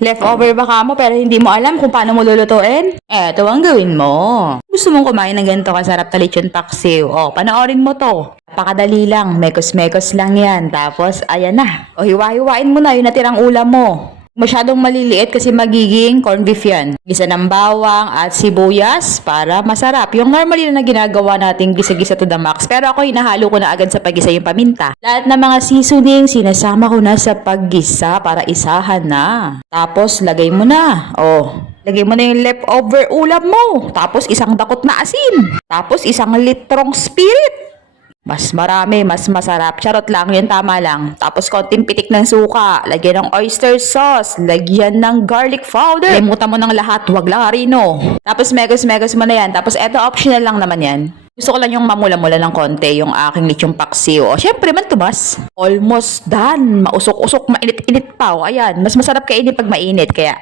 Leftover baka mo pero hindi mo alam kung paano mo lulutuin? Eto ang gawin mo. Gusto mong kumain ng ganito kasarap na lechon paksiw? O, panoorin mo to. Napakadali lang, mekos-mekos lang yan. Tapos, ayan na. O, hiwa-hiwain mo na yung natirang ulam mo. Masyadong maliliit kasi magiging corned beef yan. Gisa ng bawang at sibuyas para masarap. Yung normally na ginagawa nating gisa-gisa to the max. Pero ako hinahalo ko na agad sa paggisa yung paminta. Lahat ng mga seasoning sinasama ko na sa paggisa para isahan na. Tapos lagay mo na. Oh, lagay mo na yung leftover ulam mo. Tapos isang dakot na asin. Tapos isang litrong spirit. Mas marami, mas masarap. Charot lang, yun tama lang. Tapos konting pitik ng suka, lagyan ng oyster sauce, lagyan ng garlic powder. Limutan mo ng lahat, wag lang harino. Tapos megos mo na yan. Tapos eto optional lang naman yan. Gusto ko lang yung mamula-mula ng konti, yung aking lechong paksiw. O, syempre man tumas. Almost done. Mausok-usok, mainit-init pa. O, ayan, mas masarap kainin pag mainit. Kaya,